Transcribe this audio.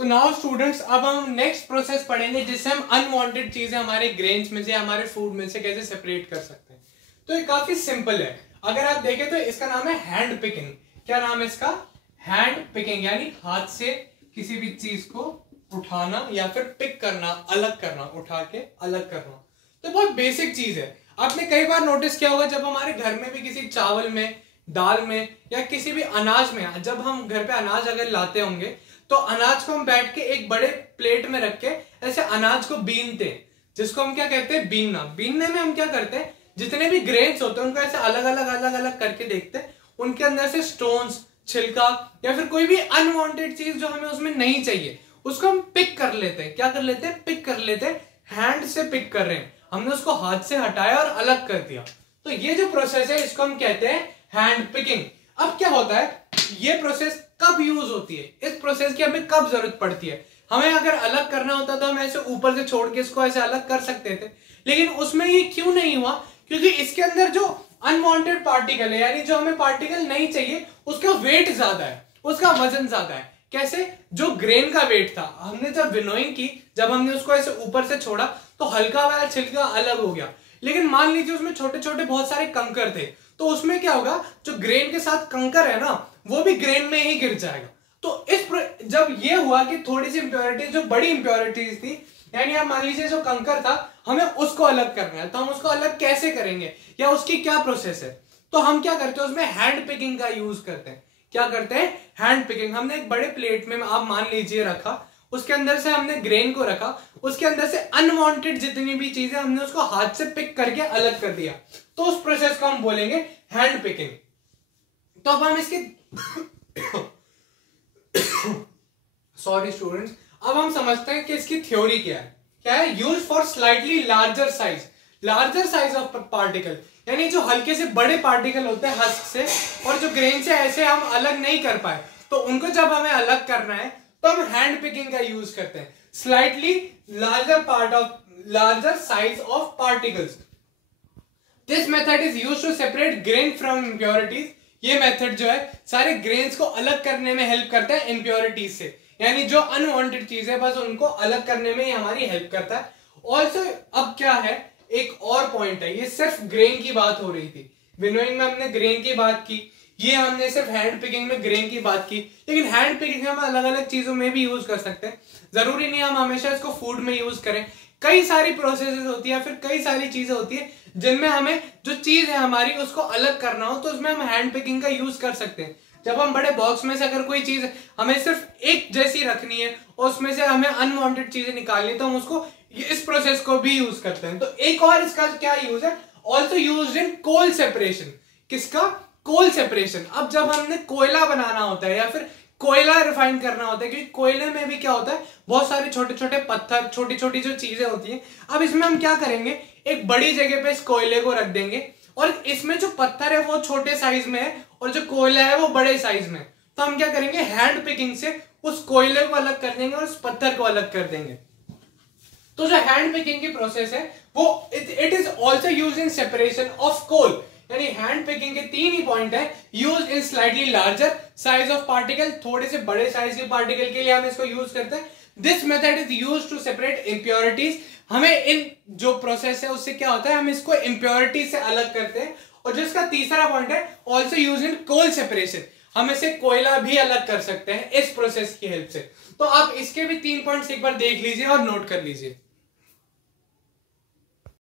तो now students अब हम नेक्स्ट प्रोसेस पढ़ेंगे जिससे हम अनवांटेड चीजें हमारे ग्रेन्स में से हमारे फूड में से कैसे सेपरेट कर सकते हैं। तो ये काफी सिंपल है। अगर आप देखें तो इसका नाम है हैंड पिकिंग। क्या नाम है इसका? हैंड पिकिंग, यानी हाथ से किसी भी चीज को उठाना या फिर पिक करना, अलग करना, उठा के अलग करना। तो बहुत बेसिक चीज है। आपने कई बार नोटिस किया होगा जब हमारे घर में भी किसी चावल में, दाल में या किसी भी अनाज में, जब हम घर पे अनाज अगर लाते होंगे तो अनाज को हम बैठ के एक बड़े प्लेट में रख के ऐसे अनाज को बीनते हैं, जिसको हम क्या कहते हैं? बीनना। बीनने में हम क्या करते हैं, जितने भी ग्रेन्स होते हैं उनको ऐसे अलग अलग करके देखते हैं, उनके अंदर से स्टोन्स, छिलका या फिर कोई भी अनवांटेड चीज जो हमें उसमें नहीं चाहिए उसको हम पिक कर लेते हैं। क्या कर लेते हैं? पिक कर लेते हैं। हैंड से पिक कर रहे हैं, हमने उसको हाथ से हटाया और अलग कर दिया। तो ये जो प्रोसेस है इसको हम कहते हैं हैंड पिकिंग। अब क्या होता है, ये प्रोसेस कब यूज होती है, इस प्रोसेस की हमें कब जरूरत पड़ती है? हमें अगर अलग करना होता तो हम ऐसे ऊपर से छोड़ के इसको ऐसे अलग कर सकते थे, लेकिन उसमें ये क्यों नहीं हुआ? क्योंकि इसके अंदर जो अनवांटेड पार्टिकल है, यानी जो हमें पार्टिकल नहीं चाहिए, उसका वेट ज्यादा है, उसका वजन ज्यादा है। कैसे? जो ग्रेन का वेट था, हमने जब विनोइंग की, जब हमने उसको ऐसे ऊपर से छोड़ा तो हल्का वाला छिलका अलग हो गया, लेकिन मान लीजिए उसमें छोटे छोटे बहुत सारे कंकर थे, तो उसमें क्या होगा, जो ग्रेन के साथ कंकर है ना, वो भी ग्रेन में ही गिर जाएगा। तो जब ये हुआ कि थोड़ी सी इंप्योरिटीज, जो बड़ी इंप्योरिटीज थी, यानी आप मान लीजिए जो कंकर था हमें उसको अलग करना है, तो हम उसको अलग कैसे करेंगे या उसकी क्या प्रोसेस है? तो हम क्या करते हैं, उसमें हैंड पिकिंग का यूज करते हैं। क्या करते हैं? Hand picking. हमने एक बड़े प्लेट में, आप मान लीजिए, रखा, उसके अंदर से हमने ग्रेन को रखा, उसके अंदर से अनवांटेड जितनी भी चीजें हमने उसको हाथ से पिक करके अलग कर दिया, तो उस प्रोसेस को हम बोलेंगे हैंड पिकिंग। तो अब हम इसके सॉरी स्टूडेंट्स, अब हम समझते हैं कि इसकी थ्योरी क्या है। क्या है? Use for slightly larger size of particle, यानी जो हल्के से बड़े पार्टिकल होते हैं हस्क से और जो ग्रेन से ऐसे हम अलग नहीं कर पाए, तो उनको जब हमें अलग करना है तो हम हैंड पिकिंग का यूज करते हैं। Slightly larger size of particles, this method is used to separate grain from impurities. ये मेथड जो है सारे ग्रेन्स को अलग करने में हेल्प करता है इम्प्योरिटीज से, यानी जो अनवांटेड चीज है बस उनको अलग करने में ही हमारी हेल्प करता है। ऑल्सो अब क्या है, एक और पॉइंट है, ये सिर्फ ग्रेन की बात हो रही थी, विनोइंग में हमने ग्रेन की बात की, ये हमने सिर्फ हैंड पिकिंग में ग्रेन की बात की, लेकिन हैंड पिकिंग हम अलग अलग चीजों में भी यूज कर सकते हैं। जरूरी नहीं हम हमेशा इसको फूड में यूज करें। कई सारी प्रोसेसेस होती है, फिर कई सारी चीजें होती है जिनमें हमें जो चीज है हमारी उसको अलग करना हो, तो उसमें हम हैंड पिकिंग का यूज कर सकते हैं। जब हम बड़े बॉक्स में से अगर कोई चीज हमें सिर्फ एक जैसी रखनी है और उसमें से हमें अनवांटेड चीजें निकालनी है, तो हम उसको इस प्रोसेस को भी यूज करते हैं। तो एक और इसका क्या यूज है, also use in coal separation. किसका? Coal separation. अब जब हमने कोयला बनाना होता है या फिर कोयला रिफाइन करना होता है, क्योंकि कोयले में भी क्या होता है, बहुत सारे छोटे छोटे पत्थर, छोटी छोटी जो चीजें होती हैं। अब इसमें हम क्या करेंगे, एक बड़ी जगह पे इस कोयले को रख देंगे और इसमें जो पत्थर है वो छोटे साइज में है और जो कोयला है वो बड़े साइज में। तो हम क्या करेंगे, हैंड पिकिंग से उस कोयले को अलग कर देंगे और उस पत्थर को अलग कर देंगे। तो जो हैंड पिकिंग की प्रोसेस है वो it is also use in separation of coal, यानी हैंड पिकिंग के तीन ही पॉइंट है। Use in slightly larger size of particle, थोड़े से बड़े साइज के पार्टिकल के लिए हम इसको यूज करते हैं। This method is use to separate impurities. हमें इन जो प्रोसेस है उससे क्या होता है, हम इसको इम्प्योरिटी से अलग करते हैं। और जो इसका तीसरा पॉइंट है, also use in coal separation, हम इसे कोयला भी अलग कर सकते हैं इस प्रोसेस की हेल्प से। तो आप इसके भी 3 पॉइंट्स एक बार देख लीजिए और नोट कर लीजिए।